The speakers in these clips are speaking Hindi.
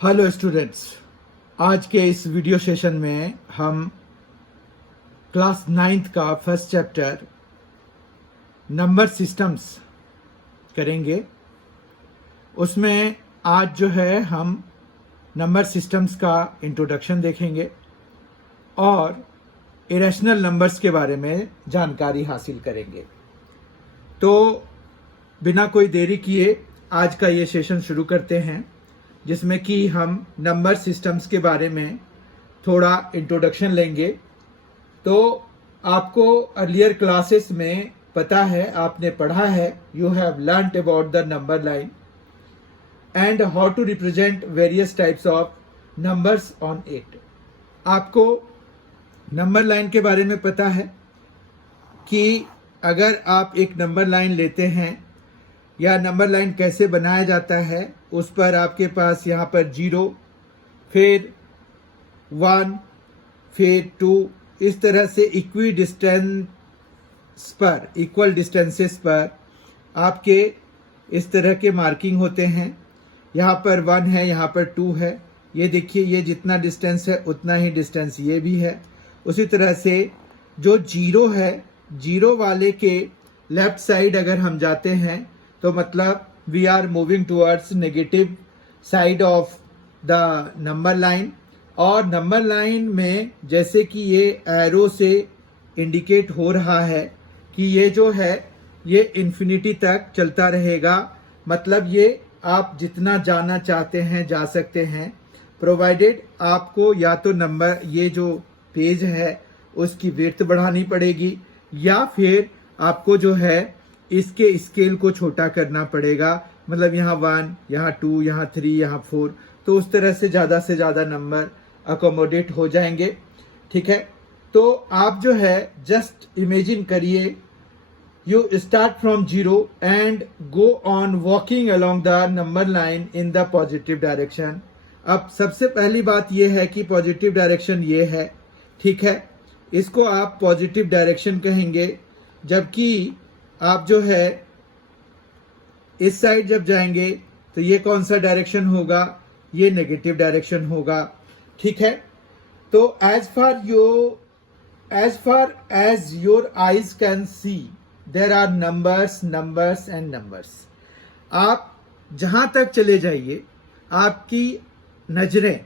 हेलो स्टूडेंट्स, आज के इस वीडियो सेशन में हम क्लास 9th का फर्स्ट चैप्टर नंबर सिस्टम्स करेंगे। उसमें आज जो है हम नंबर सिस्टम्स का इंट्रोडक्शन देखेंगे और इरेशनल नंबर्स के बारे में जानकारी हासिल करेंगे। तो बिना कोई देरी किए आज का ये सेशन शुरू करते हैं, जिसमें कि हम नंबर सिस्टम्स के बारे में थोड़ा इंट्रोडक्शन लेंगे। तो आपको अर्लियर क्लासेस में पता है, आपने पढ़ा है, you have learned about the number line and how to represent various types of numbers on it. आपको नंबर लाइन के बारे में पता है कि अगर आप एक नंबर लाइन लेते हैं या नंबर लाइन कैसे बनाया जाता है, उस पर आपके पास यहाँ पर 0, फिर 1, फिर 2, इस तरह से इक्वल डिस्टेंसेस पर आपके इस तरह के मार्किंग होते हैं। यहाँ पर 1 है, यहाँ पर 2 है। ये देखिए, ये जितना डिस्टेंस है उतना ही डिस्टेंस ये भी है। उसी तरह से जो 0 है, 0 वाले के लेफ्ट साइड अगर हम जाते हैं तो मतलब we are moving towards negative side of the number line. और नंबर लाइन में जैसे कि ये एरो से इंडिकेट हो रहा है कि ये जो है ये इन्फिनिटी तक चलता रहेगा, मतलब ये आप जितना जाना चाहते हैं जा सकते हैं, प्रोवाइडेड आपको या तो नंबर ये जो पेज है उसकी विड्थ बढ़ानी पड़ेगी या फिर आपको जो है इसके स्केल को छोटा करना पड़ेगा। मतलब यहाँ 1, यहाँ 2, यहाँ 3, यहाँ 4, तो उस तरह से ज़्यादा नंबर अकोमोडेट हो जाएंगे। ठीक है, तो आप जो है जस्ट इमेजिन करिए, you start from 0 and go on walking along the number line in the positive direction. अब सबसे पहली बात यह है कि पॉजिटिव डायरेक्शन ये है, ठीक है, इसको आप पॉजिटिव डायरेक्शन कहेंगे। जबकि आप जो है इस साइड जब जाएंगे तो ये कौन सा डायरेक्शन होगा, ये नेगेटिव डायरेक्शन होगा। ठीक है, तो as far as your eyes can see there are numbers and numbers. आप जहां तक चले जाइए, आपकी नजरें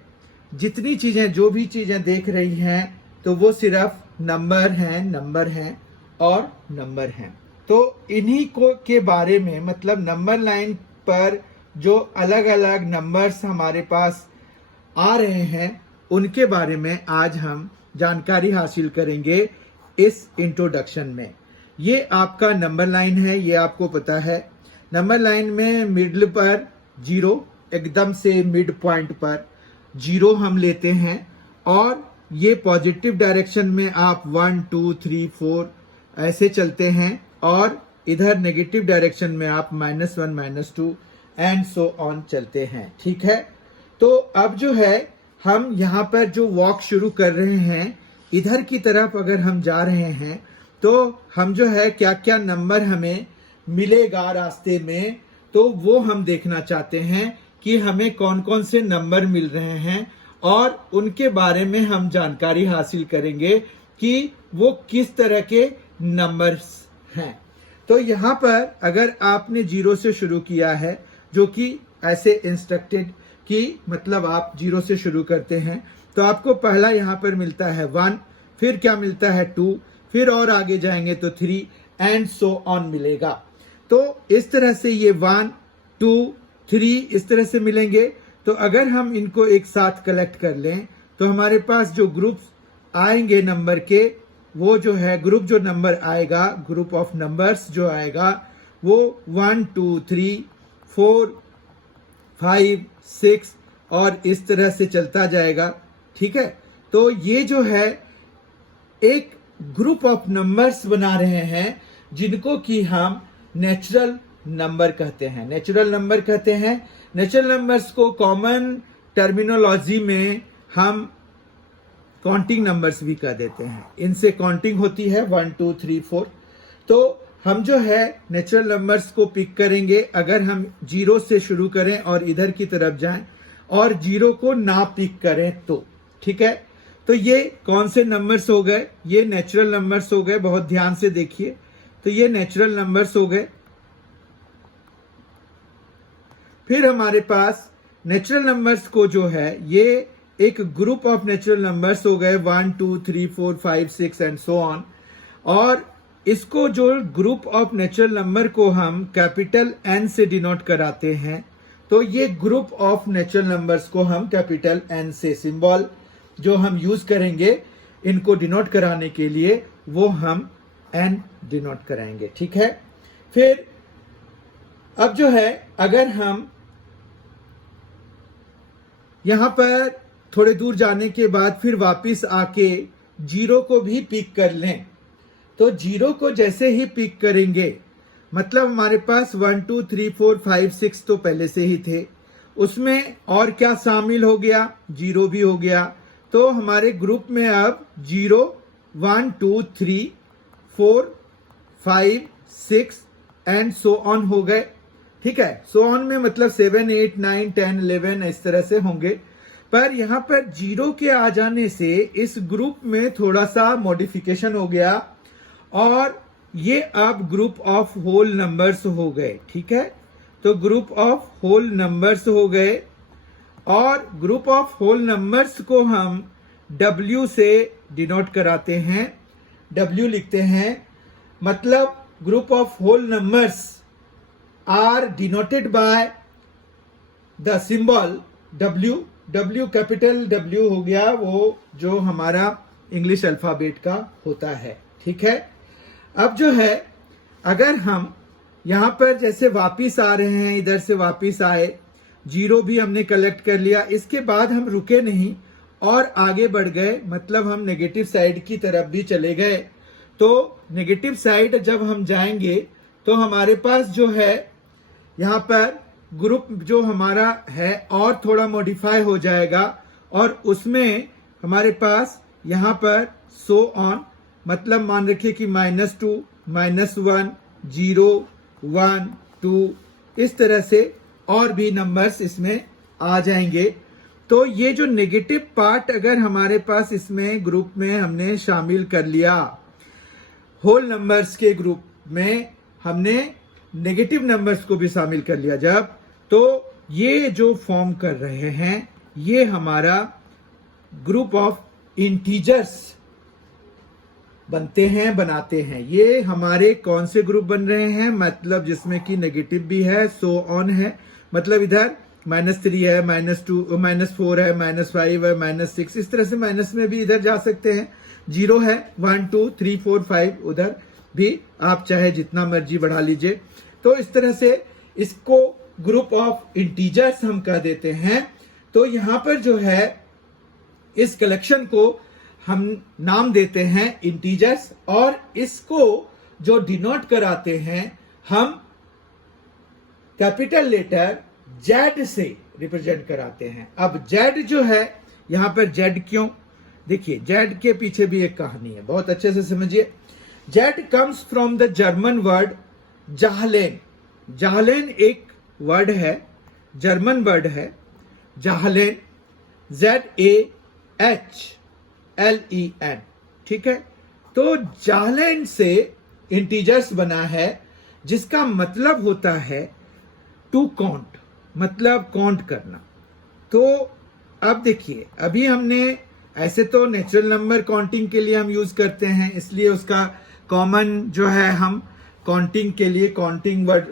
जितनी चीजें, जो भी चीजें देख रही हैं, तो वो सिर्फ नंबर हैं और नंबर हैं। तो इन्हीं को के बारे में, मतलब नंबर लाइन पर जो अलग अलग नंबर्स हमारे पास आ रहे हैं, उनके बारे में आज हम जानकारी हासिल करेंगे इस इंट्रोडक्शन में। ये आपका नंबर लाइन है, ये आपको पता है। नंबर लाइन में मिडल पर 0, एकदम से मिड पॉइंट पर 0 हम लेते हैं और ये पॉजिटिव डायरेक्शन में आप 1, 2, 3, 4 ऐसे चलते हैं और इधर नेगेटिव डायरेक्शन में आप -1, -2 एंड सो ऑन चलते हैं। ठीक है, तो अब जो है हम यहाँ पर जो वॉक शुरू कर रहे हैं, इधर की तरफ अगर हम जा रहे हैं तो हम जो है क्या क्या नंबर हमें मिलेगा रास्ते में, तो वो हम देखना चाहते हैं कि हमें कौन कौन से नंबर मिल रहे हैं और उनके बारे में हम जानकारी हासिल करेंगे कि वो किस तरह के नंबर्स हैं। तो यहाँ पर अगर आपने 0 से शुरू किया है, जो कि ऐसे इंस्ट्रक्टेड कि मतलब आप 0 से शुरू करते हैं, तो आपको पहला यहाँ पर मिलता है 1, फिर क्या मिलता है 2, फिर और आगे जाएंगे तो 3 एंड सो ऑन मिलेगा। तो इस तरह से ये 1, 2, 3 इस तरह से मिलेंगे। तो अगर हम इनको एक साथ कलेक्ट कर लें तो हमारे पास जो ग्रुप्स आएंगे नंबर के, वो जो है ग्रुप जो नंबर आएगा, ग्रुप ऑफ नंबर्स जो आएगा, वो 1, 2, 3, 4, 5, 6 और इस तरह से चलता जाएगा। ठीक है, तो ये जो है एक ग्रुप ऑफ नंबर्स बना रहे हैं जिनको कि हम नेचुरल नंबर कहते हैं। नेचुरल नंबर्स को कॉमन टर्मिनोलॉजी में हम काउंटिंग नंबर्स भी कह देते हैं। इनसे काउंटिंग होती है 1, 2, 3, 4। तो हम जो है नेचुरल नंबर्स को पिक करेंगे। अगर हम 0 से शुरू करें और इधर की तरफ जाएं और 0 को ना पिक करें तो, ठीक है। तो ये कौन से नंबर्स हो गए? ये नेचुरल नंबर्स हो गए, बहुत ध्यान से देखिए। तो ये नेचुरल नंबर्स हो गए। फिर हमारे पास नेचुरल नंबर्स को जो है ये एक ग्रुप ऑफ नेचुरल नंबर्स हो गए, 1 2 3 4 5 6 एंड सो ऑन। और इसको जो ग्रुप ऑफ नेचुरल नंबर को हम कैपिटल N से डिनोट कराते हैं, तो ये ग्रुप ऑफ नेचुरल नंबर्स को हम कैपिटल N से, सिंबल जो हम यूज करेंगे इनको डिनोट कराने के लिए, वो हम N डिनोट कराएंगे, ठीक है। फिर अब जो है अगर हम यहां पर थोड़े दूर जाने के बाद फिर वापस आके 0 को भी पिक कर लें, तो 0 को जैसे ही पिक करेंगे, मतलब हमारे पास 1 2 3 4 5 6 तो पहले से ही थे, उसमें और क्या शामिल हो गया? 0 भी हो गया। तो हमारे ग्रुप में अब 0 1 2 3 4 5 6 एंड सो ऑन हो गए, ठीक है। सो ऑन में मतलब 7 8 9 10 11 इस तरह से होंगे। पर यहां पर 0 के आ जाने से इस ग्रुप में थोड़ा सा मॉडिफिकेशन हो गया और ये अब ग्रुप ऑफ होल नंबर्स हो गए, ठीक है। तो ग्रुप ऑफ होल नंबर्स हो गए और ग्रुप ऑफ होल नंबर्स को हम W से डिनोट कराते हैं, W लिखते हैं। मतलब group of whole numbers are denoted by the symbol W। W capital W हो गया वो जो हमारा इंग्लिश अल्फाबेट का होता है, ठीक है। अब जो है अगर हम यहां पर जैसे वापिस आ रहे हैं, इधर से वापिस आए, 0 भी हमने कलेक्ट कर लिया, इसके बाद हम रुके नहीं और आगे बढ़ गए, मतलब हम नेगेटिव साइड की तरफ भी चले गए। तो नेगेटिव साइड जब हम जाएंगे तो हमारे पास जो है यहां पर ग्रुप जो हमारा है और थोड़ा मॉडिफाई हो जाएगा और उसमें हमारे पास यहां पर सो ऑन, मतलब मान रखिए कि -2 -1 0 1 2 इस तरह से और भी नंबर्स इसमें आ जाएंगे। तो ये जो नेगेटिव पार्ट अगर हमारे पास इसमें ग्रुप में हमने शामिल कर लिया, होल नंबर्स के ग्रुप में हमने नेगेटिव नंबर्स को भी शामिल कर लिया जब, तो ये जो फॉर्म कर रहे हैं ये हमारा ग्रुप ऑफ इंटीजर्स बनते हैं, बनाते हैं। ये हमारे कौन से ग्रुप बन रहे हैं? मतलब जिसमें कि नेगेटिव भी है, सो ऑन है, मतलब इधर -3 है, -2 -4 है, -5 है, -6, इस तरह से माइनस में भी इधर जा सकते हैं। 0 है, 1 2 3 4 5 उधर भी आप चाहे जितना मर्जी बढ़ा लीजिए। तो इस तरह से इसको ग्रुप ऑफ इंटीजर्स हम कह देते हैं। तो यहां पर जो है इस कलेक्शन को हम नाम देते हैं इंटीजर्स और इसको जो डिनोट कराते हैं हम कैपिटल लेटर Z से रिप्रेजेंट कराते हैं। अब Z जो है यहां पर Z क्यों? देखिए Z के पीछे भी एक कहानी है, बहुत अच्छे से समझिए। Z comes from the German word जाहलेन। जाहलेन एक वर्ड है, जर्मन वर्ड है जाहलेन, ZAHLEN, ठीक है। तो जाहलेन से इंटीजर्स बना है जिसका मतलब होता है टू काउंट, मतलब काउंट करना। तो अब देखिए अभी हमने ऐसे तो नेचुरल नंबर काउंटिंग के लिए हम यूज करते हैं, इसलिए उसका कॉमन जो है हम काउंटिंग के लिए काउंटिंग वर्ड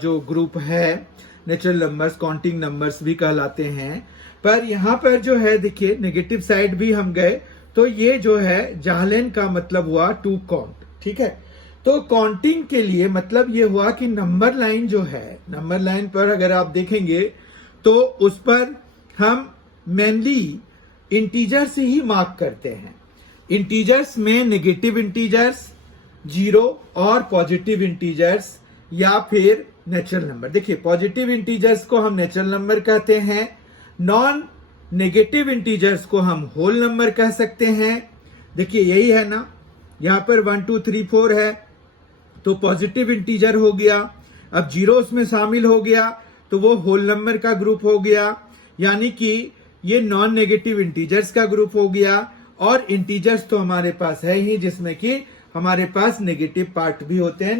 जो ग्रुप है नेचुरल नंबर्स काउंटिंग नंबर्स भी कहलाते हैं। पर यहां पर जो है देखिए नेगेटिव साइड भी हम गए, तो ये जो है जाहलेन का मतलब हुआ टू काउंट, ठीक है। तो काउंटिंग के लिए मतलब ये हुआ कि नंबर लाइन जो है, नंबर लाइन पर अगर आप देखेंगे तो उस पर हम मेनली इंटीजर्स ही मार्क करते हैं। इंटीजर्स में नेगेटिव इंटीजर्स 0 और पॉजिटिव इंटीजर्स या फिर नेचुरल नंबर। देखिए पॉजिटिव इंटीजर्स को हम नेचुरल नंबर कहते हैं, नॉन नेगेटिव इंटीजर्स को हम होल नंबर कह सकते हैं। देखिए यही है ना, यहां पर 1 2 3 4 है तो पॉजिटिव इंटीजर हो गया। अब 0 उसमें शामिल हो गया तो वो होल नंबर का ग्रुप हो गया। यानी कि ये नॉन नेगेटिव इंटीजर्स का ग्रुप हो गया, और इंटीजर्स तो हमारे पास है ही, जिसमें कि हमारे पास नेगेटिव पार्ट भी होते हैं,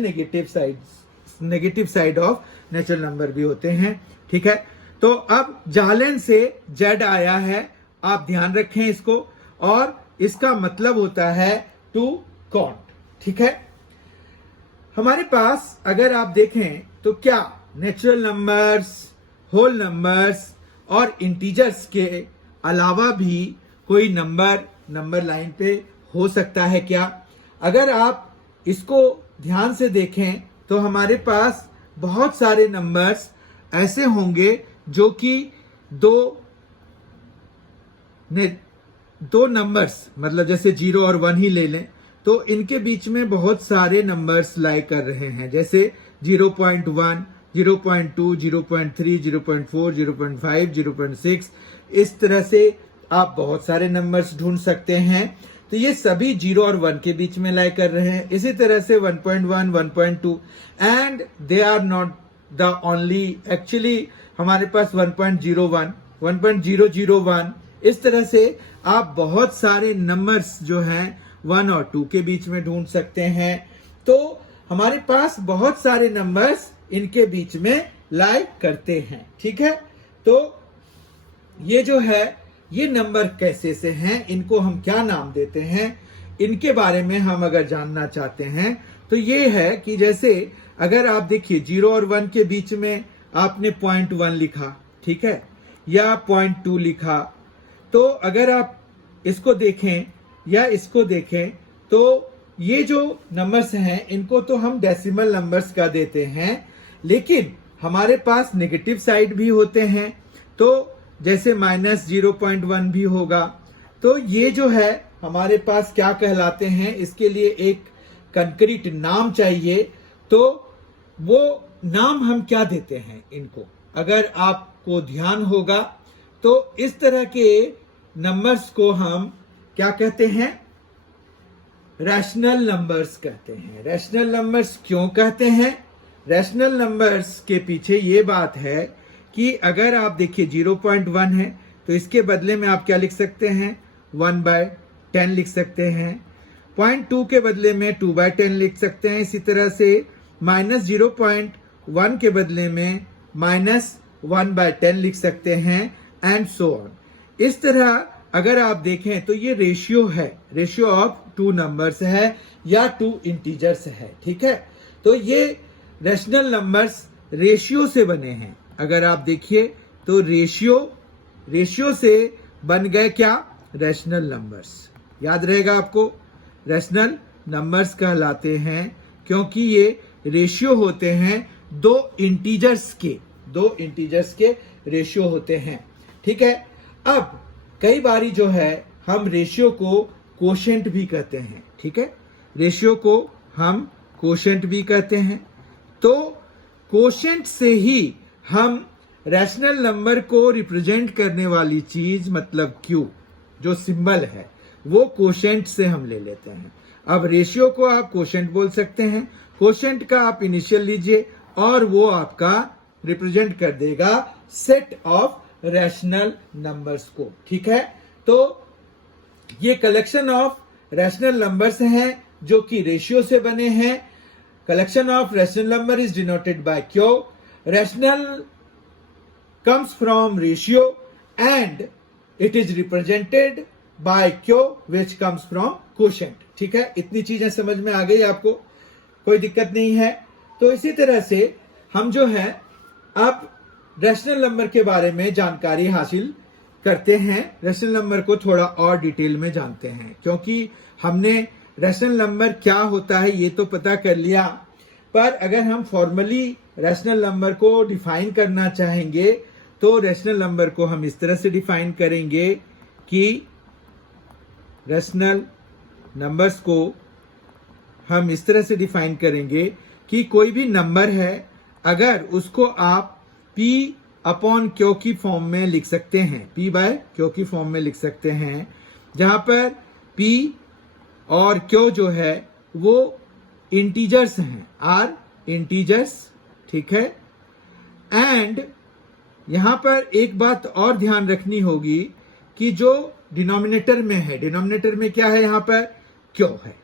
negative side of natural number भी होते हैं। ठीक है, तो अब जालन से जेड आया है, आप ध्यान रखें इसको, और इसका मतलब होता है टू काउंट। ठीक है, हमारे पास अगर आप देखें तो क्या नेचुरल नंबर्स, होल नंबर्स और इंटीजर्स के अलावा भी कोई नंबर लाइन पे हो सकता है क्या? अगर आप इसको ध्यान से देखें तो हमारे पास बहुत सारे नंबर्स ऐसे होंगे जो कि दो नंबर्स, मतलब जैसे 0 और 1 ही ले लें, तो इनके बीच में बहुत सारे नंबर्स लाई कर रहे हैं, जैसे 0.1, 0.2, 0.3, 0.4, 0.5, 0.6, इस तरह से आप बहुत सारे नंबर्स ढूंढ सकते हैं। तो ये सभी 0 और 1 के बीच में लाई कर रहे हैं। इसी तरह से 1.1, 1.2, and they are not the only, actually हमारे पास 1.01, 1.001, इस तरह से आप बहुत सारे नंबर्स जो हैं 1 और 2 के बीच में ढूंढ सकते हैं। तो हमारे पास बहुत सारे नंबर्स इनके बीच में लाई करते हैं। ठीक है, तो ये जो है, ये नंबर कैसे से हैं, इनको हम क्या नाम देते हैं, इनके बारे में हम अगर जानना चाहते हैं तो ये है कि जैसे अगर आप देखिए 0 और 1 के बीच में आपने 0.1 लिखा, ठीक है, या 0.2 लिखा, तो अगर आप इसको देखें या इसको देखें तो ये जो नंबर्स हैं इनको तो हम डेसिमल नंबर्स का देते हैं, लेकिन हमारे पास नेगेटिव साइड भी होते हैं, तो जैसे -0.1 भी होगा। तो ये जो है हमारे पास क्या कहलाते हैं, इसके लिए एक कंक्रीट नाम चाहिए, तो वो नाम हम क्या देते हैं इनको, अगर आपको ध्यान होगा तो इस तरह के नंबर्स को हम क्या कहते हैं, रैशनल नंबर्स कहते हैं। रैशनल नंबर्स क्यों कहते हैं? रैशनल नंबर्स के पीछे ये बात है कि अगर आप देखिए 0.1 है तो इसके बदले में आप क्या लिख सकते हैं, 1/10 लिख सकते हैं। 0.2 के बदले में 2/10 लिख सकते हैं। इसी तरह से -0.1 के बदले में -1/10 लिख सकते हैं, एंड सो ऑन। इस तरह अगर आप देखें तो ये रेशियो है, रेशियो ऑफ 2 नंबर्स है या 2 इंटीजर्स है। ठीक है, तो ये रैशनल नंबर्स रेशियो से बने हैं। अगर आप देखिए तो रेशियो से बन गए क्या, रैशनल नंबर्स। याद रहेगा आपको, रैशनल नंबर्स कहलाते हैं क्योंकि ये रेशियो होते हैं दो इंटीजर्स के रेशियो होते हैं। ठीक है, अब कई बारी जो है हम रेशियो को कोशेंट भी कहते हैं। ठीक है, रेशियो को हम कोशेंट भी कहते हैं। तो कोशेंट से ही हम रैशनल नंबर को रिप्रेजेंट करने वाली चीज, मतलब क्यू जो सिंबल है, वो कोशेंट से हम ले लेते हैं। अब रेशियो को आप कोशेंट बोल सकते हैं, कोशेंट का आप इनिशियल लीजिए और वो आपका रिप्रेजेंट कर देगा सेट ऑफ रैशनल नंबर्स को। ठीक है, तो ये कलेक्शन ऑफ रैशनल नंबर्स हैं जो कि रेशियो से बने हैं। Collection of rational number is denoted by Q. Rational comes from ratio and it is represented by Q which comes from quotient। ठीक है, इतनी चीजें समझ में आ गई आपको, कोई दिक्कत नहीं है। तो इसी तरह से हम जो है अब रैशनल नंबर के बारे में जानकारी हासिल करते हैं, रैशनल नंबर को थोड़ा और डिटेल में जानते हैं, क्योंकि हमने रैशनल नंबर क्या होता है ये तो पता कर लिया, पर अगर हम फॉर्मली रैशनल नंबर को डिफाइन करना चाहेंगे तो रैशनल नंबर को हम इस तरह से डिफाइन करेंगे कि रैशनल नंबर्स को हम इस तरह से डिफाइन करेंगे कि कोई भी नंबर है, अगर उसको आप P/Q की फॉर्म में लिख सकते हैं, P/Q की फॉर्म में लिख सकते हैं, जहां पर P और Q जो है वो इंटीजर्स हैं, आर इंटीजर्स। ठीक है, एंड यहां पर एक बात और ध्यान रखनी होगी कि जो डिनोमिनेटर में है, डिनोमिनेटर में क्या है, यहां पर क्यों है,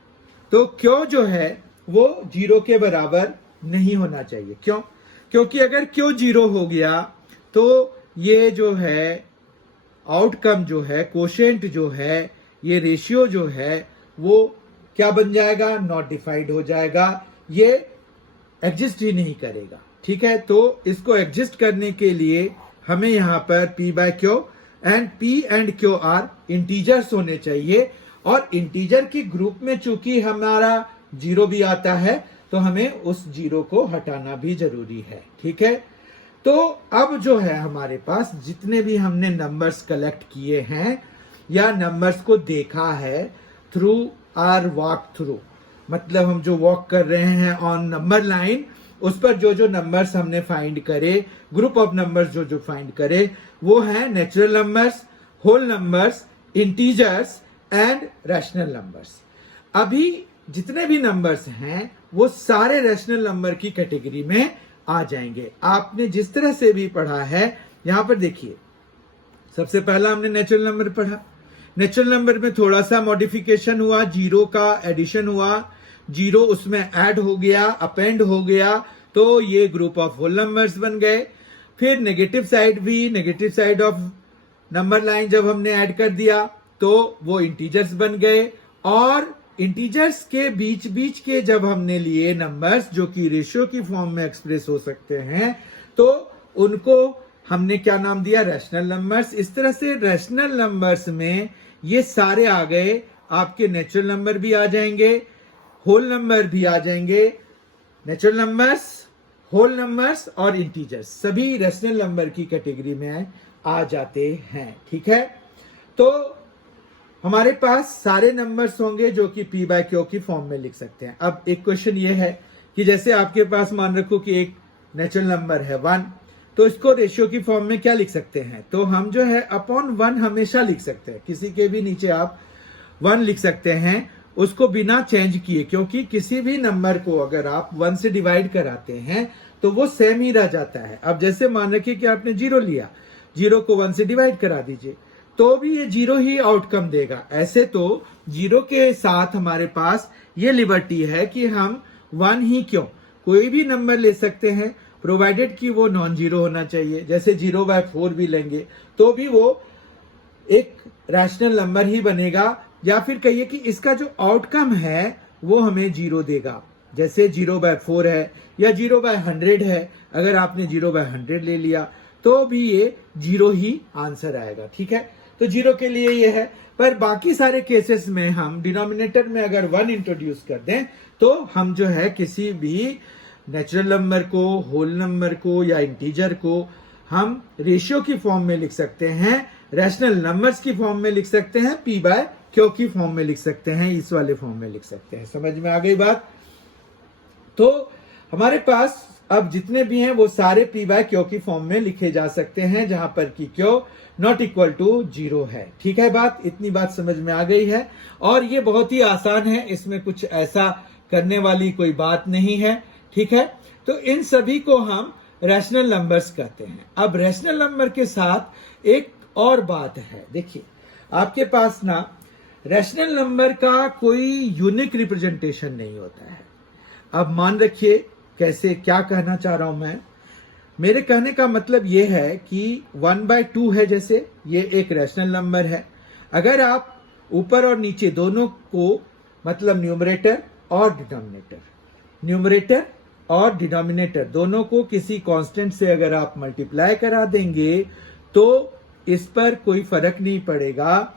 तो क्यों जो है वो 0 के बराबर नहीं होना चाहिए। क्यों? क्योंकि अगर क्यों 0 हो गया तो ये जो है आउटकम जो है, कोशेंट जो है, ये रेशियो जो है वो क्या बन जाएगा, नॉट डिफाइंड हो जाएगा, ये एग्जिस्ट ही नहीं करेगा। ठीक है, तो इसको एग्जिस्ट करने के लिए हमें यहां पर P by Q and P and Q are integers होने चाहिए, और इंटीजर के ग्रुप में चूंकि हमारा 0 भी आता है तो हमें उस 0 को हटाना भी जरूरी है। ठीक है, तो अब जो है हमारे पास जितने भी हमने नंबर्स कलेक्ट किए हैं या नंबर्स को देखा है थ्रू आर वॉक थ्रू, मतलब हम जो वॉक कर रहे हैं ऑन नंबर लाइन, उस पर जो जो नंबर्स हमने फाइंड करे, ग्रुप ऑफ नंबर्स जो जो फाइंड करे, वो है natural numbers, whole numbers, integers and rational numbers. अभी जितने भी नंबर्स हैं वो सारे रैशनल नंबर की कैटेगरी में आ जाएंगे। आपने जिस तरह से भी पढ़ा है, यहां पर देखिए, सबसे पहला हमने नेचुरल नंबर पढ़ा, नेचुरल नंबर में थोड़ा सा मॉडिफिकेशन हुआ, 0 का एडिशन हुआ, 0 उसमें ऐड हो गया, अपेंड हो गया, तो ये ग्रुप ऑफ होल नंबर्स बन गए। फिर नेगेटिव साइड भी, negative side of number line जब हमने ऐड कर दिया तो वो इंटीजर्स बन गए, और इंटीजर्स के बीच बीच के जब हमने लिए नंबर्स जो कि रेशियो की फॉर्म में एक्सप्रेस हो सकते हैं, तो उनको हमने क्या नाम दिया, रैशनल नंबर्स। इस तरह से रैशनल नंबर्स में ये सारे आ गए, आपके नेचुरल नंबर भी आ जाएंगे, होल नंबर भी आ जाएंगे, नेचुरल नंबर्स, होल नंबर्स और इंटीजर्स सभी रैशनल नंबर की कैटेगरी में आ जाते हैं। ठीक है, तो हमारे पास सारे नंबर्स होंगे जो कि P बाय क्यू की फॉर्म में लिख सकते हैं। अब एक क्वेश्चन ये है कि जैसे आपके पास मान रखो कि एक नेचुरल नंबर है 1, तो इसको रेशियो की फॉर्म में क्या लिख सकते हैं, तो हम जो है अपॉन 1 हमेशा लिख सकते हैं, किसी के भी नीचे आप 1 लिख सकते हैं, उसको बिना चेंज किए, क्योंकि किसी भी नंबर को अगर आप 1 से डिवाइड कराते हैं तो वो सेम ही रह जाता है। अब जैसे मान रखिए कि आपने 0 लिया, 0 को 1 से डिवाइड करा दीजिए तो भी ये 0 ही आउटकम देगा। ऐसे तो 0 के साथ हमारे पास ये लिबर्टी है कि हम 1 ही क्यों, कोई भी नंबर ले सकते हैं, प्रोवाइडेड कि वो नॉन जीरो होना चाहिए। जैसे 0/4 भी लेंगे तो भी वो एक रैशनल नंबर ही बनेगा, या फिर कहिए कि इसका जो आउटकम है वो हमें 0 देगा। जैसे 0/4 है या 0/100 है, अगर आपने 0/100 ले लिया तो भी ये 0 ही आंसर आएगा। ठीक है, तो 0 के लिए ये है, पर बाकी सारे केसेस में हम डिनोमिनेटर में अगर 1 इंट्रोड्यूस कर दें तो हम जो है किसी भी नेचुरल नंबर को, होल नंबर को या इंटीजर को हम रेशियो की फॉर्म में लिख सकते हैं, रैशनल नंबर्स की फॉर्म में लिख सकते हैं, P बाय क्यू की फॉर्म में लिख सकते हैं, इस वाले फॉर्म में लिख सकते हैं। समझ में आ गई बात? तो हमारे पास अब जितने भी हैं वो सारे P बाय क्यू की फॉर्म में लिखे जा सकते हैं, जहां पर कि क्यू नॉट इक्वल टू 0 है। ठीक है, बात इतनी बात समझ में आ गई है, और ये बहुत ही आसान है, इसमें कुछ ऐसा करने वाली कोई बात नहीं है। ठीक है, तो इन सभी को हम रैशनल नंबर्स कहते हैं। अब रैशनल नंबर के साथ एक और बात है, देखिए आपके पास ना रैशनल नंबर का कोई यूनिक रिप्रेजेंटेशन नहीं होता है। अब मान रखिए कैसे, क्या कहना चाह रहा हूं मैं, मेरे कहने का मतलब ये है कि 1/2 है, जैसे ये एक रैशनल नंबर है, अगर आप ऊपर और नीचे दोनों को, मतलब न्यूमरेटर और डिनोमिनेटर, न्यूमरेटर और डिनोमिनेटर दोनों को किसी कांस्टेंट से अगर आप मल्टीप्लाई करा देंगे तो इस पर कोई फर्क नहीं पड़ेगा,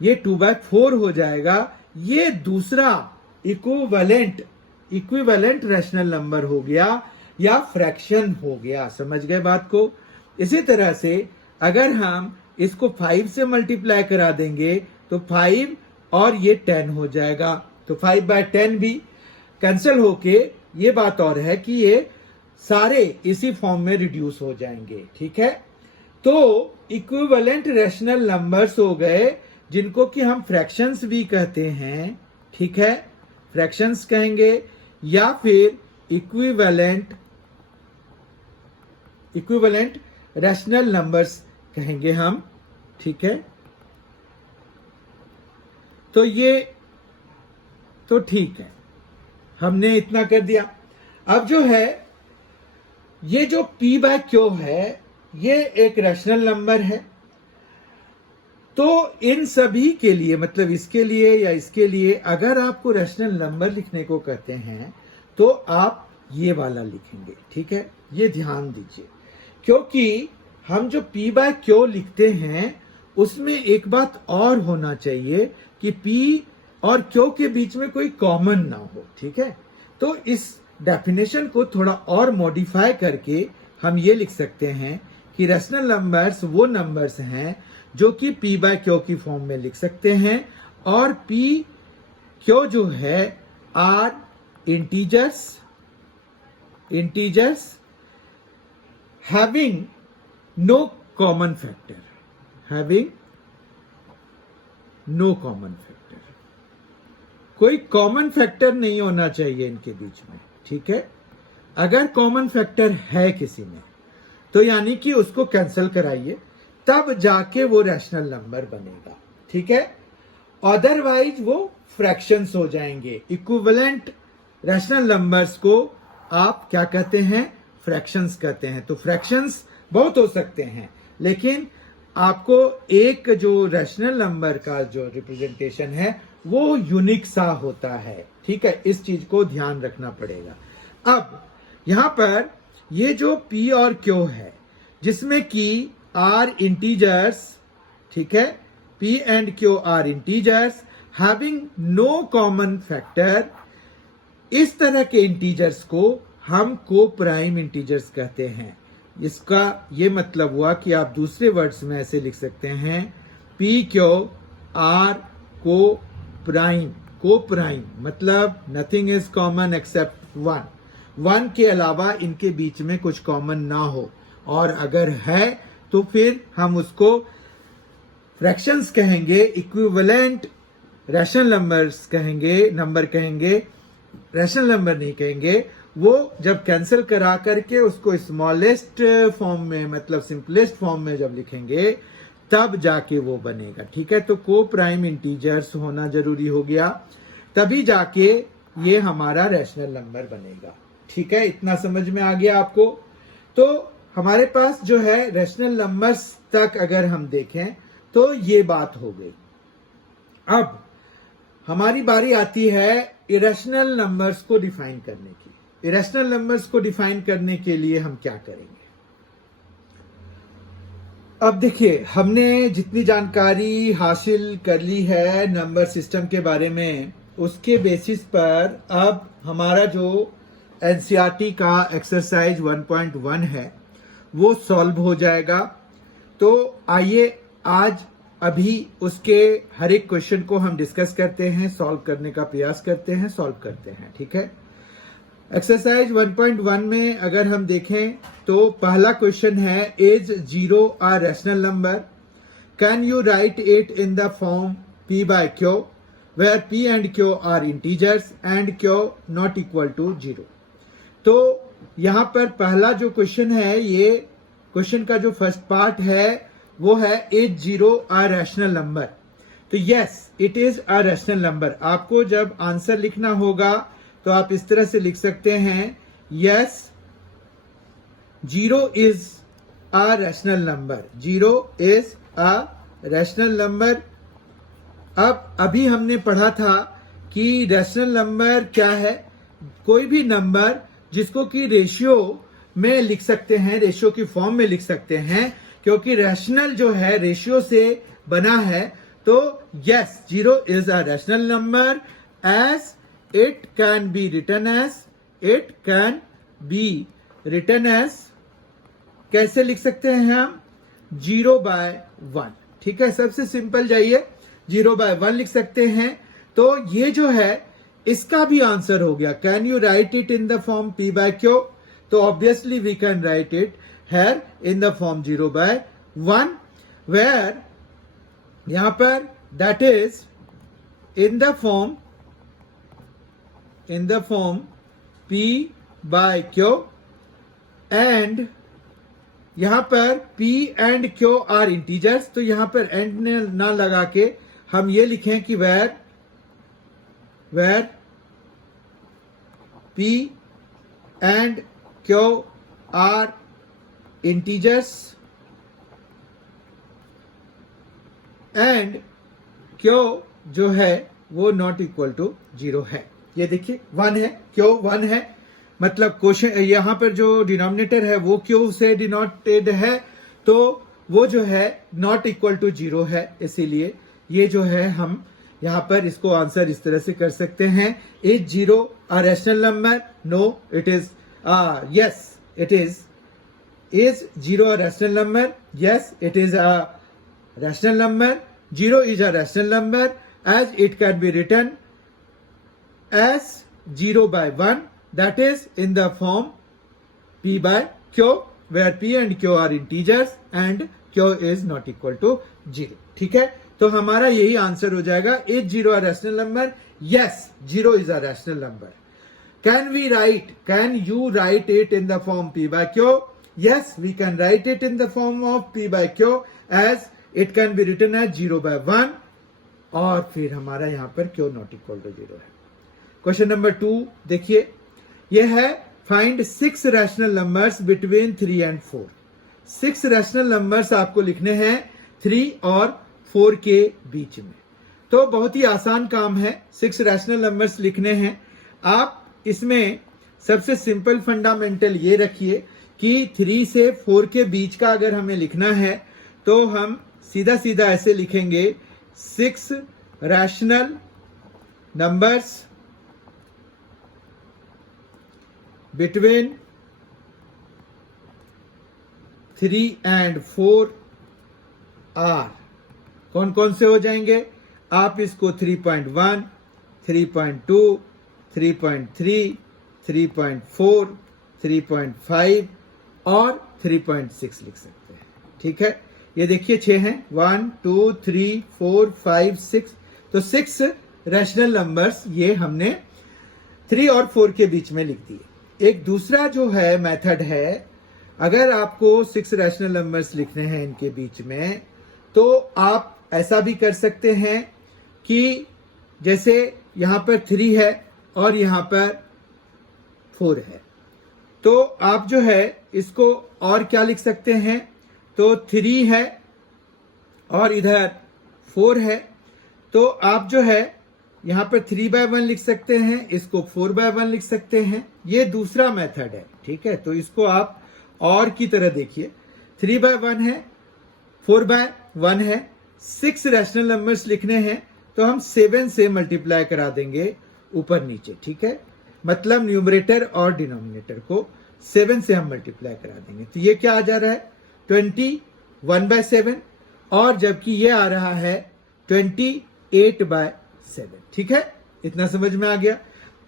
ये 2/4 हो जाएगा। ये दूसरा इक्विवेलेंट रैशनल नंबर हो गया या फ्रैक्शन हो गया। समझ गए बात को? इसी तरह से अगर हम इसको 5 से मल्टीप्लाई करा देंगे तो 5 और ये 10 हो जाएगा, तो 5/10 भी कैंसिल होके ये बात और है कि ये सारे इसी फॉर्म में रिड्यूस हो जाएंगे। ठीक है, तो इक्विवेलेंट रैशनल नंबर्स हो गए जिनको कि हम फ्रैक्शंस भी कहते हैं। ठीक है, फ्रैक्शंस कहेंगे या फिर इक्विवेलेंट रैशनल नंबर्स कहेंगे हम, ठीक है। तो ये तो ठीक है, हमने इतना कर दिया। अब जो है ये जो P बाय Q है ये एक रैशनल नंबर है। तो इन सभी के लिए, मतलब इसके लिए या इसके लिए, अगर आपको रैशनल नंबर लिखने को कहते हैं तो आप ये वाला लिखेंगे, ठीक है। ये ध्यान दीजिए, क्योंकि हम जो P बाय Q लिखते हैं उसमें एक बात और होना चाहिए कि P और Q के बीच में कोई कॉमन ना हो, ठीक है। तो इस डेफिनेशन को थोड़ा और मॉडिफाई करके हम ये लिख सकते हैं कि रैशनल नंबर्स वो नंबर्स हैं जो कि P बाय Q की फॉर्म में लिख सकते हैं, और P Q जो है are integers having no common factor, कोई कॉमन फैक्टर नहीं होना चाहिए इनके बीच में, ठीक है। अगर कॉमन फैक्टर है किसी में तो यानी कि उसको कैंसिल कराइए, तब जाके वो रैशनल नंबर बनेगा, ठीक है। अदरवाइज वो फ्रैक्शंस हो जाएंगे। इक्विवेलेंट रैशनल नंबर्स को आप क्या कहते हैं? फ्रैक्शंस कहते हैं। तो फ्रैक्शंस बहुत हो सकते हैं, लेकिन आपको एक जो रैशनल नंबर का जो रिप्रेजेंटेशन है वो यूनिक सा होता है, ठीक है। इस चीज को ध्यान रखना पड़ेगा। अब यहां पर ये जो P और Q है जिसमें कि आर इंटीजर्स, ठीक है, P and Q are integers having no common factor, इस तरह के इंटीजर्स को हम को प्राइम इंटीजर्स कहते हैं। इसका ये मतलब हुआ कि आप दूसरे वर्ड्स में ऐसे लिख सकते हैं P Q आर को प्राइम मतलब nothing is common except one के अलावा इनके बीच में कुछ कॉमन ना हो, और अगर है तो फिर हम उसको फ्रैक्शंस कहेंगे, इक्विवेलेंट रैशनल नंबर्स कहेंगे, रैशनल नंबर नहीं कहेंगे। वो जब कैंसिल करा करके उसको स्मॉलेस्ट फॉर्म में, मतलब सिंपलेस्ट फॉर्म में जब लिखेंगे तब जाके वो बनेगा, ठीक है। तो को प्राइम इंटीजर्स होना जरूरी हो गया, तभी जाके ये हमारा रैशनल नंबर बनेगा, ठीक है। इतना समझ में आ गया आपको? तो हमारे पास जो है रैशनल नंबर्स तक अगर हम देखें तो ये बात हो गई। अब हमारी बारी आती है इरेशनल नंबर्स को डिफाइन करने की। इरेशनल नंबर्स को डिफाइन करने के लिए हम क्या करेंगे? अब देखिए, हमने जितनी जानकारी हासिल कर ली है नंबर सिस्टम के बारे में, उसके बेसिस पर अब हमारा जो एनसीईआरटी का एक्सरसाइज 1.1 है वो सॉल्व हो जाएगा। तो आइए आज अभी उसके हर एक क्वेश्चन को हम डिस्कस करते हैं, सॉल्व करने का प्रयास करते हैं, सॉल्व करते हैं, ठीक है। एक्सरसाइज 1.1 में अगर हम देखें तो पहला क्वेश्चन है, is 0 a rational number? Can you write it in the form P by Q where P and Q are integers and Q not equal to 0? तो यहां पर पहला जो क्वेश्चन है, ये क्वेश्चन का जो फर्स्ट पार्ट है वो है इज 0 a रैशनल नंबर। तो yes, it is a rational number. आपको जब आंसर लिखना होगा तो आप इस तरह से लिख सकते हैं, yes 0 is a rational number, 0 is a rational number. अब अभी हमने पढ़ा था कि रैशनल नंबर क्या है? कोई भी नंबर जिसको कि रेशियो में लिख सकते हैं, रेशियो की फॉर्म में लिख सकते हैं, क्योंकि रैशनल जो है रेशियो से बना है। तो yes, 0 is a rational number as it can be written as, कैसे लिख सकते हैं हम? 0/1, ठीक है। सबसे सिंपल जाइए, 0/1 लिख सकते हैं। तो ये जो है इसका भी आंसर हो गया। Can you write it in the form P by Q? तो obviously we can write it here in the form 0/1, where यहां पर that is in the form P by Q and यहां पर P and Q are integers, तो यहां पर एंड ना लगा के हम ये लिखें कि where P and Q are integers and Q जो है वो नॉट इक्वल टू 0 है। ये देखिए 1 है, Q 1 है, मतलब क्वेश्चन यहां पर जो डिनोमिनेटर है वो Q से डिनोटेड है, तो वो जो है नॉट इक्वल टू 0 है। इसीलिए ये जो है हम यहां पर इसको आंसर इस तरह से कर सकते हैं, is 0 a rational number? No, it is yes, it is 0 a rational number? Yes, it is a rational number. 0 is a rational number as it can be written as 0 by 1, that is in the form P by Q, where P and Q are integers and Q is not equal to 0. ठीक है, तो हमारा यही आंसर हो जाएगा, is 0 a rational number? Yes, 0 is a rational number. Can you write it in the form P by Q? Yes, we can write it in the form of P by Q as it can be written as 0 by 1, और फिर हमारा यहां पर Q not equal to 0 है। क्वेश्चन नंबर 2 देखिए, यह है find 6 rational numbers between 3 and 4। 6 rational numbers आपको लिखने हैं 3 और 4 के बीच में। तो बहुत ही आसान काम है, 6 रैशनल नंबर्स लिखने हैं। आप इसमें सबसे सिंपल फंडामेंटल ये रखिए कि 3 से 4 के बीच का अगर हमें लिखना है तो हम सीधा सीधा ऐसे लिखेंगे, 6 rational numbers between 3 and 4 are. कौन कौन से हो जाएंगे? आप इसको 3.1, 3.2, 3.3, 3.4, 3.5 और 3.6 लिख सकते हैं। ठीक है, ये देखिए 6 हैं, 1 2 3 4 5 6, तो 6 रैशनल नंबर्स ये हमने 3 और 4 के बीच में लिख दिए। एक दूसरा जो है मेथड है, अगर आपको 6 रैशनल नंबर्स लिखने हैं इनके बीच में, तो आप ऐसा भी कर सकते हैं कि जैसे यहां पर 3 है और यहां पर 4 है, तो आप जो है इसको और क्या लिख सकते हैं, तो 3 है और इधर 4 है, तो आप जो है यहां पर 3/1 लिख सकते हैं, इसको 4/1 लिख सकते हैं। ये दूसरा मेथड है। ठीक है, तो इसको आप और की तरह देखिए, 3/1 है, 4/1 है, 6 रैशनल नंबर्स लिखने हैं तो हम 7 से मल्टीप्लाई करा देंगे ऊपर नीचे। ठीक है, मतलब न्यूमरेटर और डिनोमिनेटर को 7 से हम मल्टीप्लाई करा देंगे, तो ये क्या आ जा रहा है 21/7, और जबकि ये आ रहा है 28/7। ठीक है, इतना समझ में आ गया।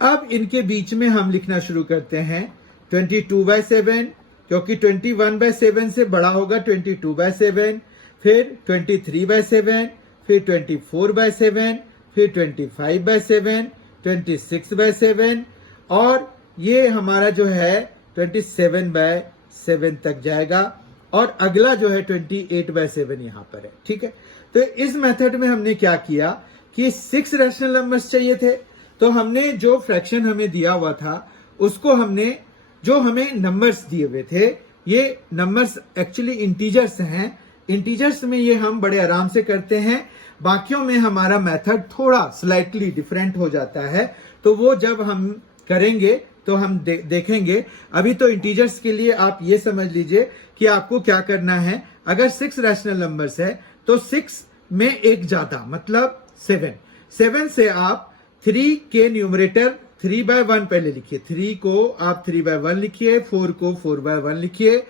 अब इनके बीच में हम लिखना शुरू करते हैं 22/7, क्योंकि 21/7 से बड़ा होगा 22/7, फिर 23/7, फिर 24/7, फिर 25/7, 26/7, और ये हमारा जो है 27/7 तक जाएगा, और अगला जो है 28/7 यहां पर है। ठीक है, तो इस मेथड में हमने क्या किया कि 6 रैशनल नंबर्स चाहिए थे, तो हमने जो फ्रैक्शन हमें दिया हुआ था उसको हमने, जो हमें नंबर्स दिए हुए थे, ये नंबर्स एक्चुअली इंटीजर्स हैं, इंटीजर्स में ये हम बड़े आराम से करते हैं, बाकियों में हमारा मेथड थोड़ा स्लाइटली डिफरेंट हो जाता है, तो वो जब हम करेंगे तो हम देखेंगे। अभी तो इंटीजर्स के लिए आप ये समझ लीजिए कि आपको क्या करना है। अगर 6 रैशनल नंबर्स है तो 6 में एक ज्यादा, मतलब 7 से आप 3 के न्यूमरेटर 3/1 पहले लिखिए, 3 को आप 3/1 लिखिए, 4 को 4/1 लिखिए,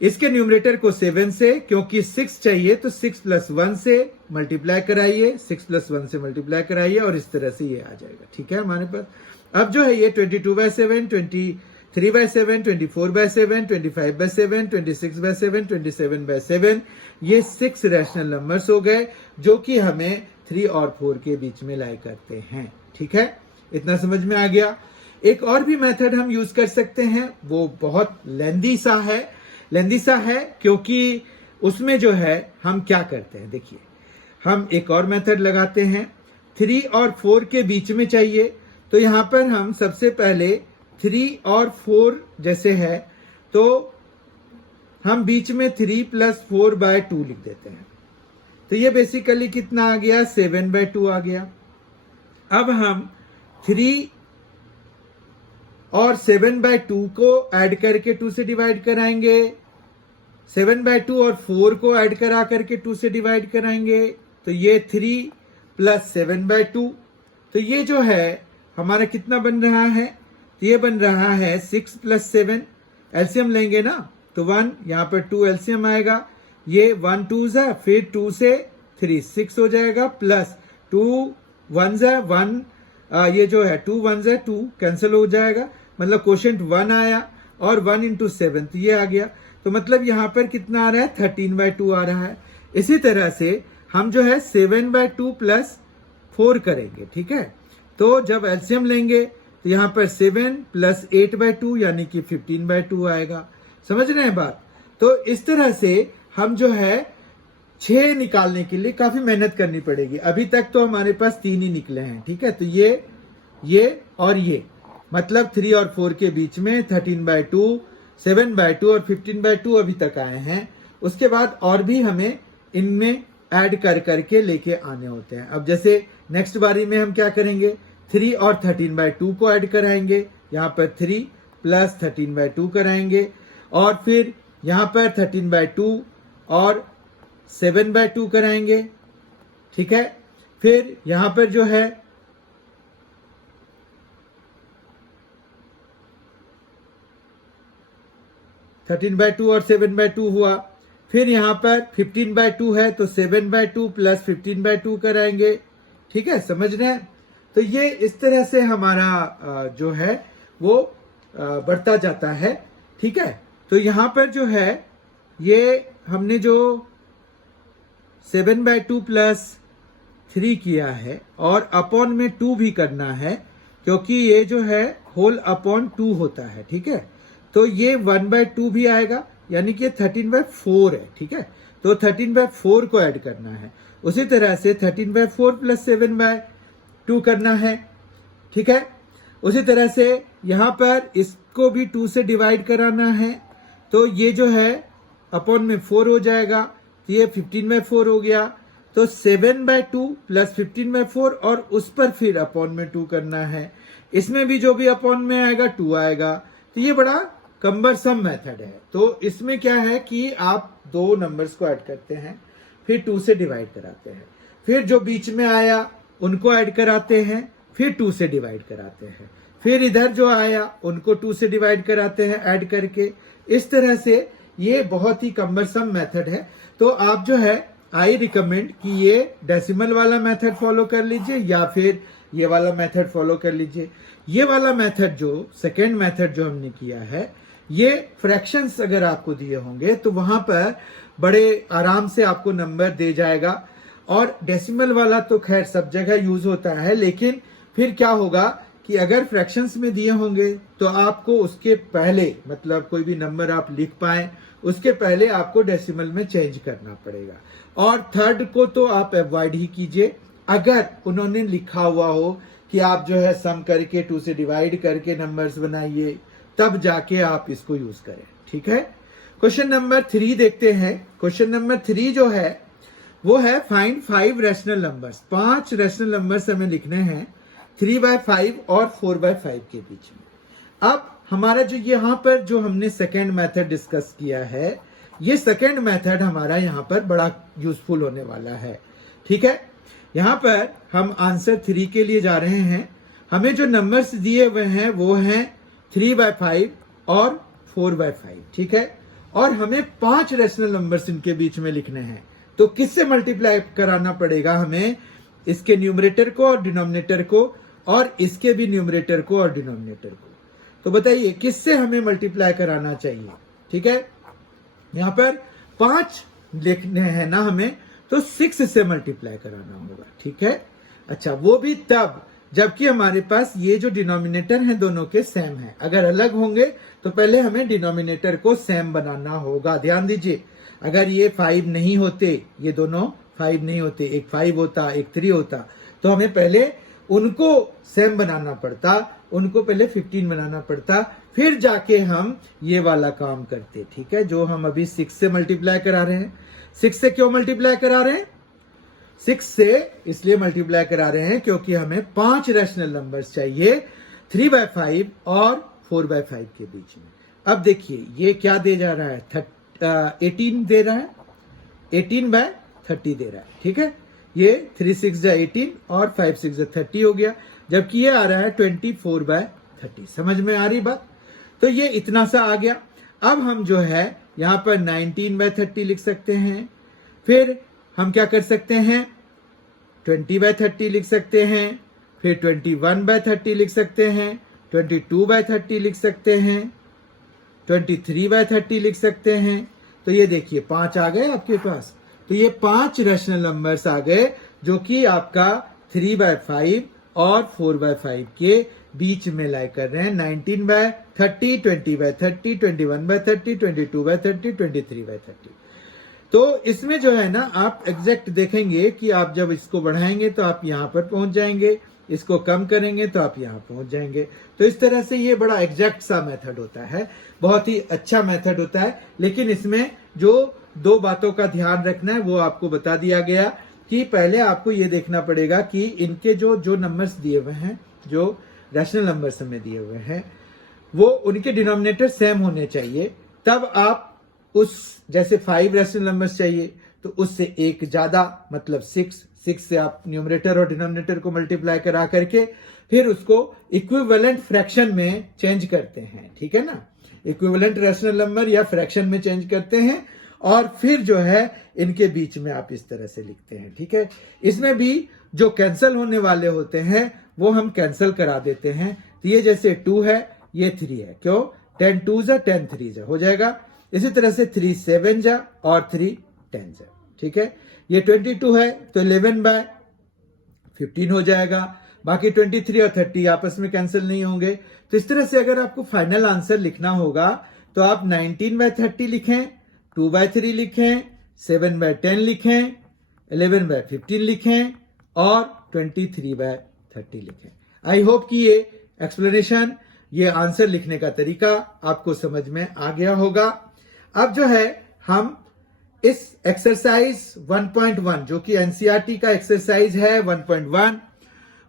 इसके न्यूमरेटर को 7 से, क्योंकि 6 चाहिए तो 6 + 1 से मल्टीप्लाई कराइए, 6 + 1 से मल्टीप्लाई कराइए, और इस तरह से ये आ जाएगा। ठीक है, हमारे पास अब जो है ये 22/7, 23/7, 24/7, 25/7, 26/7, 27/7, ये 6 रैशनल नंबर्स हो गए जो कि हमें 3 और 4 के बीच में लाई करते हैं। ठीक है, इतना समझ में आ गया। एक और भी मेथड हम यूज कर सकते हैं, वो बहुत लेंदी सा है, लेंदी सा है क्योंकि उसमें जो है हम क्या करते हैं, देखिए हम एक और मेथड लगाते हैं। 3 और 4 के बीच में चाहिए, तो यहां पर हम सबसे पहले 3 और 4 जैसे है तो हम बीच में 3 + 4/2 लिख देते हैं। तो ये बेसिकली कितना आ गया, 7/2 आ गया। अब हम 3 और 7/2 को ऐड करके 2 से डिवाइड कराएंगे, 7/2 और 4 को ऐड करा करके 2 से डिवाइड कराएंगे, तो ये 3 + 7/2। तो ये जो है हमारा कितना बन रहा है, तो ये बन रहा है 6 + 7। एलसीएम लेंगे ना तो 1, यहां पर 2 एलसीएम आएगा, ये 1 2s है, फिर 2 से 3 6 हो जाएगा, प्लस 2 1s है 1, ये जो है 2 1s है 2 कैंसिल हो जाएगा, मतलब क्वोशिएंट 1 आया और 1 × 7 तो ये आ गया। तो मतलब यहां पर कितना आ रहा है, 13/2 आ रहा है। इसी तरह से हम जो है 7/2 + 4 करेंगे, ठीक है। तो जब एलसीएम लेंगे तो यहां पर 7 + 8/2 यानी कि 15/2 आएगा। समझ रहे हैं बात। तो इस तरह से हम जो है 6 निकालने के लिए काफी मेहनत करनी पड़ेगी। अभी तक तो हमारे पास 3 ही निकले हैं, ठीक है। तो ये और ये मतलब 3 और 4 के बीच में 13/2, 7/2 और 15/2 अभी तक आए हैं। उसके बाद और भी हमें इनमें ऐड कर करके लेके आने होते हैं। अब जैसे नेक्स्ट बारी में हम क्या करेंगे, 3 और 13/2 को ऐड कराएंगे, यहाँ पर 3 + 13/2 कराएंगे, और फिर यहाँ पर 13/2 और 7/2 कराएंगे, ठीक है। फिर यहाँ पर जो है 13/2 और 7/2 हुआ। फिर यहाँ पर 15/2 है तो 7/2 + 15/2 कराएंगे, ठीक है। समझ रहे हैं। तो ये इस तरह से हमारा जो है वो बढ़ता जाता है, ठीक है। तो यहाँ पर जो है ये हमने जो 7/2 + 3 किया है और अपॉन में 2 भी करना है, क्योंकि ये जो है होल अपॉन 2 होता है, ठीक है। तो ये 1/2 भी आएगा, यानी कि 13/4 है, ठीक है। तो 13/4 को ऐड करना है। उसी तरह से 13/4 + 7/2 करना है, ठीक है। उसी तरह से यहां पर इसको भी 2 से डिवाइड कराना है, तो ये जो है अपॉन में 4 हो जाएगा, तो ये 15/4 हो गया। तो 7/2 + 15/4 और उस पर फिर अपॉन में 2 करना है। इसमें भी जो भी अपॉन में आएगा 2 आएगा। तो ये बड़ा कम्बरसम मेथड है। तो इसमें क्या है कि आप 2 नंबर्स को ऐड करते हैं, फिर 2 से डिवाइड कराते हैं, फिर जो बीच में आया उनको ऐड कराते हैं, फिर 2 से डिवाइड कराते हैं, फिर इधर जो आया उनको 2 से डिवाइड कराते हैं ऐड करके। इस तरह से ये बहुत ही कम्बरसम मेथड है। तो आप जो है आई रिकमेंड कि ये डेसिमल वाला मेथड फॉलो कर लीजिए या फिर ये वाला मेथड फॉलो कर लीजिए। ये वाला मेथड जो सेकेंड मेथड जो हमने किया है, ये फ्रैक्शंस अगर आपको दिए होंगे तो वहां पर बड़े आराम से आपको नंबर दे जाएगा। और डेसिमल वाला तो खैर सब जगह यूज होता है, लेकिन फिर क्या होगा कि अगर फ्रैक्शंस में दिए होंगे तो आपको उसके पहले, मतलब कोई भी नंबर आप लिख पाए उसके पहले आपको डेसिमल में चेंज करना पड़ेगा। और थर्ड को तो आप अवॉइड ही कीजिए। अगर उन्होंने लिखा हुआ हो कि आप जो है सम करके 2 से डिवाइड करके नंबर्स बनाइए, तब जाके आप इसको यूज करें, ठीक है। क्वेश्चन नंबर 3 देखते हैं। क्वेश्चन नंबर 3 जो है वो है find 5 rational numbers. 5 rational numbers हमें लिखने हैं 3/5 और 4/5 के बीच में। अब हमारा जो यहाँ पर जो हमने सेकेंड मेथड डिस्कस किया है, ये सेकेंड मेथड हमारा यहाँ पर बड़ा यूजफुल होने वाला है, ठीक है। यहाँ पर हम आंसर 3 के लिए जा रहे हैं। हमें जो नंबर्स दिए हुए हैं वो हैं 3/5 और 4/5, ठीक है। और हमें 5 रैशनल नंबर्स इनके बीच में लिखने हैं। तो किससे मल्टीप्लाई कराना पड़ेगा हमें? इसके न्यूमरेटर को और डिनोमिनेटर को, और इसके भी न्यूमरेटर को और डिनोमिनेटर को। तो बताइए किससे हमें मल्टीप्लाई कराना चाहिए? ठीक है, यहां पर 5 लिखने हैं ना हमें, तो 6 से मल्टीप्लाई कराना होगा, ठीक है। अच्छा, वो भी तब जबकि हमारे पास ये जो डिनोमिनेटर हैं दोनों के सेम हैं। अगर अलग होंगे तो पहले हमें डिनोमिनेटर को सेम बनाना होगा। ध्यान दीजिए, अगर ये 5 नहीं होते, ये दोनों 5 नहीं होते, एक 5 होता एक 3 होता, तो हमें पहले उनको सेम बनाना पड़ता, उनको पहले 15 बनाना पड़ता, फिर जाके हम ये वाला काम करते। ठीक है, जो हम अभी 6 से मल्टीप्लाई करा रहे हैं। 6 से क्यों मल्टीप्लाई करा रहे हैं? 6 से इसलिए मल्टीप्लाई करा रहे हैं क्योंकि हमें 5 रैशनल नंबर्स चाहिए 3/5 और 4/5 के बीच में। अब देखिए ये क्या दे जा रहा है, 18 दे रहा है, 18/30 दे रहा है। ठीक है, ये 3 6 जा 18 और 5 6 जा 30 हो गया, जबकि ये आ रहा है 24/30। समझ में आ रही बात? तो ये इतना सा आ गया। अब हम जो है यहां पर 19/30 लिख सकते हैं, फिर हम क्या कर सकते हैं, 20/30 लिख सकते हैं, फिर 21/30 लिख सकते हैं, 22/30 लिख सकते हैं, 23/30 लिख सकते हैं। तो ये देखिए 5 आ गए आपके पास। तो ये 5 रैशनल नंबर्स आ गए जो कि आपका 3/5 और 4/5 के बीच में लाई कर रहे हैं। 19/30, 20/30, 21/30, 22/30, 23/30। तो इसमें जो है ना, आप एग्जैक्ट देखेंगे कि आप जब इसको बढ़ाएंगे तो आप यहां पर पहुंच जाएंगे, इसको कम करेंगे तो आप यहां पहुंच जाएंगे। तो इस तरह से ये बड़ा एग्जैक्ट सा मेथड होता है, बहुत ही अच्छा मेथड होता है। लेकिन इसमें जो 2 बातों का ध्यान रखना है वो आपको बता दिया गया कि पहले आपको ये देखना पड़ेगा कि इनके जो नंबर्स दिए हुए हैं, जो रैशनल नंबर्स हमें दिए हुए हैं, वो उनके डिनोमिनेटर सेम होने चाहिए। तब आप उस, जैसे 5 रैशनल नंबर्स चाहिए तो उससे एक ज्यादा, मतलब 6 से आप न्यूमरेटर और डिनोमिनेटर को मल्टीप्लाई करा करके फिर उसको इक्विवेलेंट फ्रैक्शन में चेंज करते हैं। ठीक है ना, इक्विवेलेंट रैशनल नंबर या फ्रैक्शन में चेंज करते हैं और फिर जो है इनके बीच में आप इस तरह से लिखते हैं। ठीक है, इसमें भी जो कैंसिल होने वाले होते हैं वो हम कैंसिल करा देते हैं। तो ये जैसे 2 है, ये 3 है, क्यों? 10 2 जा 10 3 जा हो जाएगा। इसी तरह से 3 7 जा और 3 10 जा। ठीक है, ये 22 है तो 11/15 हो जाएगा। बाकी 23 और 30 आपस में कैंसिल नहीं होंगे। तो इस तरह से अगर आपको फाइनल आंसर लिखना होगा तो आप 19/30 लिखें, 2/3 लिखें, 7/10 लिखें, 11/15 लिखें और 23/30 लिखें। आई होप कि ये एक्सप्लेनेशन, ये आंसर लिखने का तरीका आपको समझ में आ गया होगा। अब जो है हम इस एक्सरसाइज 1.1 जो कि एनसीईआरटी का एक्सरसाइज है 1.1,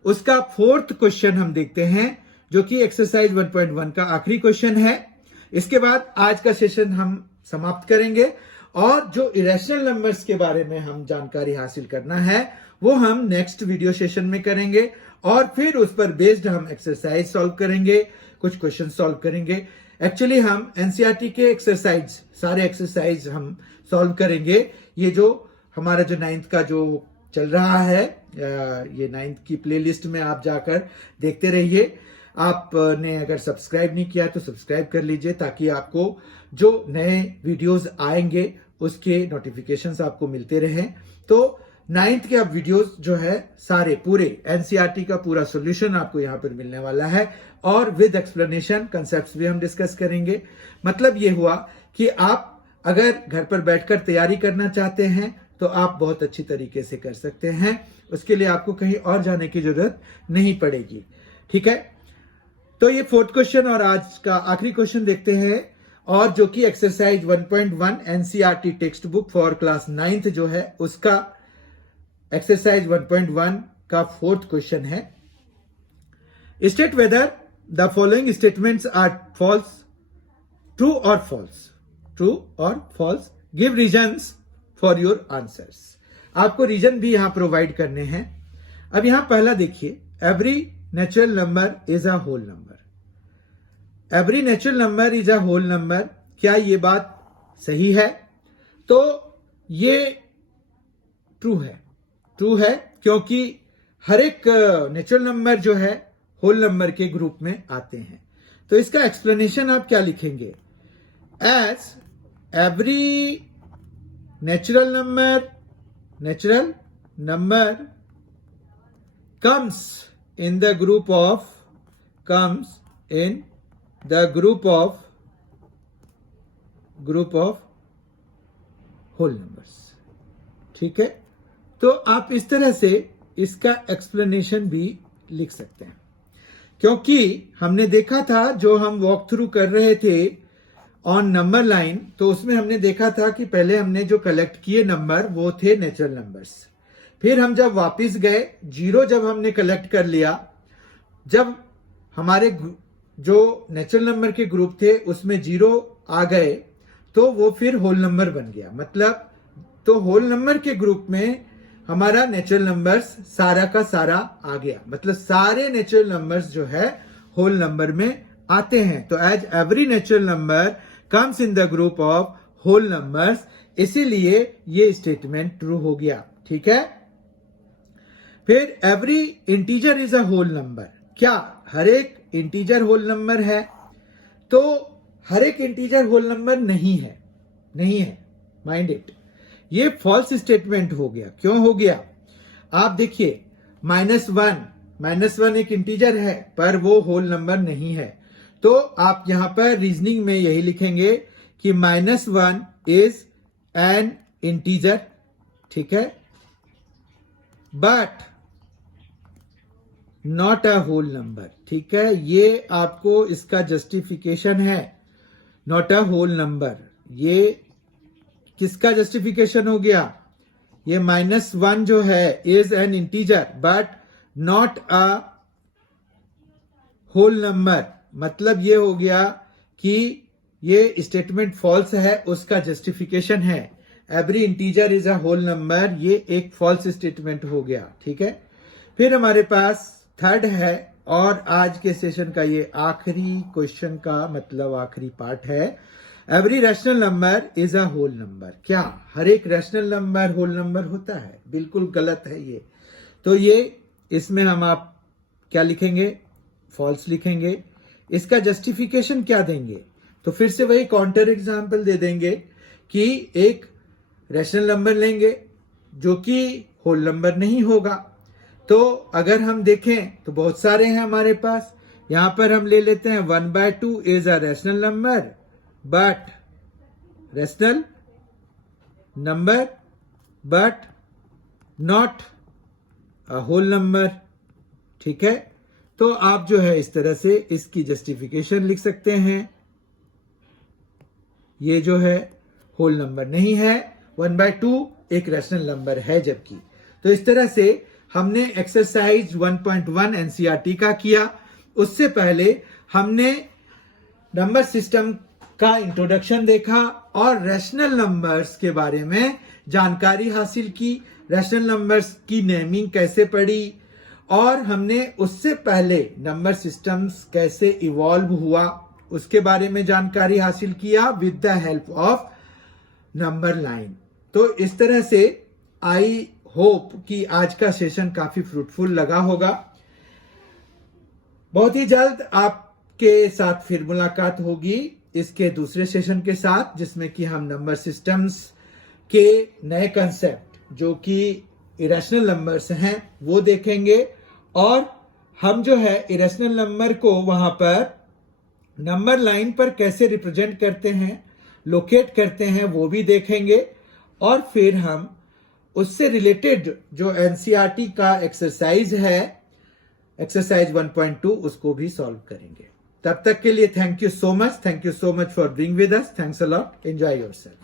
उसका 4th क्वेश्चन हम देखते हैं, जो कि एक्सरसाइज 1.1 का आखिरी क्वेश्चन है। इसके बाद आज का सेशन हम समाप्त करेंगे और जो इरेशनल नंबर्स के बारे में हम जानकारी हासिल करना है वो हम नेक्स्ट वीडियो सेशन में करेंगे और फिर उस पर बेस्ड हम एक्सरसाइज सॉल्व करेंगे, कुछ क्वेश्चन सॉल्व करेंगे। एक्चुअली हम एनसीईआरटी के एक्सरसाइज, सारे एक्सरसाइज हम सॉल्व करेंगे। ये जो हमारा जो 9th का जो चल रहा है, ये 9th की प्लेलिस्ट में आप जाकर देखते रहिए। आपने अगर सब्सक्राइब नहीं किया तो सब्सक्राइब कर लीजिए ताकि आपको जो नए वीडियोस आएंगे उसके नोटिफिकेशंस आपको मिलते रहें। तो 9th के अब वीडियोस जो है सारे पूरे एनसीईआरटी का पूरा सॉल्यूशन आपको यहां पर मिलने वाला है और विद एक्सप्लेनेशन, कंसेप्ट्स भी हम डिस्कस करेंगे। मतलब ये हुआ कि आप अगर घर पर बैठकर तैयारी करना चाहते हैं तो आप बहुत अच्छी तरीके से कर सकते हैं। उसके लिए आपको कहीं और जाने की जरूरत नहीं पड़ेगी। ठीक है, तो ये 4th क्वेश्चन और आज का आखिरी क्वेश्चन देखते हैं, और जो कि exercise 1.1 NCERT text book for class 9th जो है उसका एक्सरसाइज 1.1 का 4th क्वेश्चन है। State whether the following statements are false, true और फॉल्स, ट्रू और false. Give reasons for your answers. आपको रीजन भी यहां प्रोवाइड करने हैं। अब यहां पहला देखिए, every natural number is a whole number. Every natural number is a whole number, क्या ये बात सही है? तो ये ट्रू है, ट्रू है क्योंकि हर एक नेचुरल नंबर जो है होल नंबर के ग्रुप में आते हैं। तो इसका एक्सप्लेनेशन आप क्या लिखेंगे? As every natural number comes in the group of whole numbers. ठीक है, तो आप इस तरह से इसका एक्सप्लेनेशन भी लिख सकते हैं, क्योंकि हमने देखा था जो हम वॉक थ्रू कर रहे थे ऑन नंबर लाइन, तो उसमें हमने देखा था कि पहले हमने जो कलेक्ट किए नंबर वो थे नेचुरल नंबर्स। फिर हम जब वापस गए, जीरो जब हमने कलेक्ट कर लिया, जब हमारे जो नेचुरल नंबर के ग्रुप थे उसमें जीरो आ गए तो वो फिर होल नंबर बन गया। मतलब तो होल नंबर के ग्रुप में हमारा नेचुरल नंबर्स सारा का सारा आ गया, मतलब सारे नेचुरल नंबर्स जो है होल नंबर में आते हैं। तो as every natural number comes in the group of whole numbers, इसीलिए ये स्टेटमेंट ट्रू हो गया। ठीक है, फिर every integer is a whole number. क्या हर एक इंटीजर होल नंबर है? तो हर एक इंटीजर होल नंबर नहीं है, माइंड इट, ये फॉल्स स्टेटमेंट हो गया। क्यों हो गया? आप देखिए, -1 एक इंटीजर है पर वो होल नंबर नहीं है। तो आप यहां पर रीजनिंग में यही लिखेंगे कि -1 इज एन इंटीजर, ठीक है, but not a whole number. ठीक है, ये आपको इसका जस्टिफिकेशन है, नॉट अ होल नंबर। ये किसका जस्टिफिकेशन हो गया? ये -1 जो है is an integer but not a whole number. मतलब ये हो गया कि ये स्टेटमेंट फॉल्स है, उसका जस्टिफिकेशन है every integer is a whole number, ये एक फॉल्स स्टेटमेंट हो गया। ठीक है, फिर हमारे पास थर्ड है और आज के सेशन का ये आखिरी क्वेश्चन का मतलब आखिरी पार्ट है, every rational number is a whole number. क्या हर एक रैशनल नंबर होल नंबर होता है? बिल्कुल गलत है ये। तो ये इसमें हम आप क्या लिखेंगे? फॉल्स लिखेंगे। इसका जस्टिफिकेशन क्या देंगे? तो फिर से वही काउंटर एग्जांपल दे देंगे कि एक रैशनल नंबर लेंगे जो कि होल नंबर नहीं होगा। तो अगर हम देखें तो बहुत सारे हैं हमारे पास, यहां पर हम ले लेते हैं 1/2 is a rational number but rational number but not a whole number. ठीक है, तो आप जो है इस तरह से इसकी जस्टिफिकेशन लिख सकते हैं, ये जो है होल नंबर नहीं है, 1/2 एक रैशनल नंबर है जबकि। तो इस तरह से हमने एक्सरसाइज 1.1 एनसीईआरटी का किया। उससे पहले हमने नंबर सिस्टम का इंट्रोडक्शन देखा और रैशनल नंबर्स के बारे में जानकारी हासिल की, रैशनल नंबर्स की नेमिंग कैसे पड़ी, और हमने उससे पहले नंबर सिस्टम्स कैसे इवॉल्व हुआ उसके बारे में जानकारी हासिल किया with the help of number line. तो इस तरह से आई होप कि आज का सेशन काफी फ्रूटफुल लगा होगा। बहुत ही जल्द आपके साथ फिर मुलाकात होगी इसके दूसरे सेशन के साथ, जिसमें कि हम नंबर सिस्टम्स के नए कंसेप्ट जो कि इरेशनल नंबर्स हैं वो देखेंगे, और हम जो है इरेशनल नंबर को वहां पर नंबर लाइन पर कैसे रिप्रेजेंट करते हैं, लोकेट करते हैं, वो भी देखेंगे। और फिर हम उससे रिलेटेड जो एनसीईआरटी का एक्सरसाइज है, एक्सरसाइज 1.2, उसको भी सॉल्व करेंगे। तब तक के लिए thank you so much for being with us. Thanks a lot, enjoy yourself.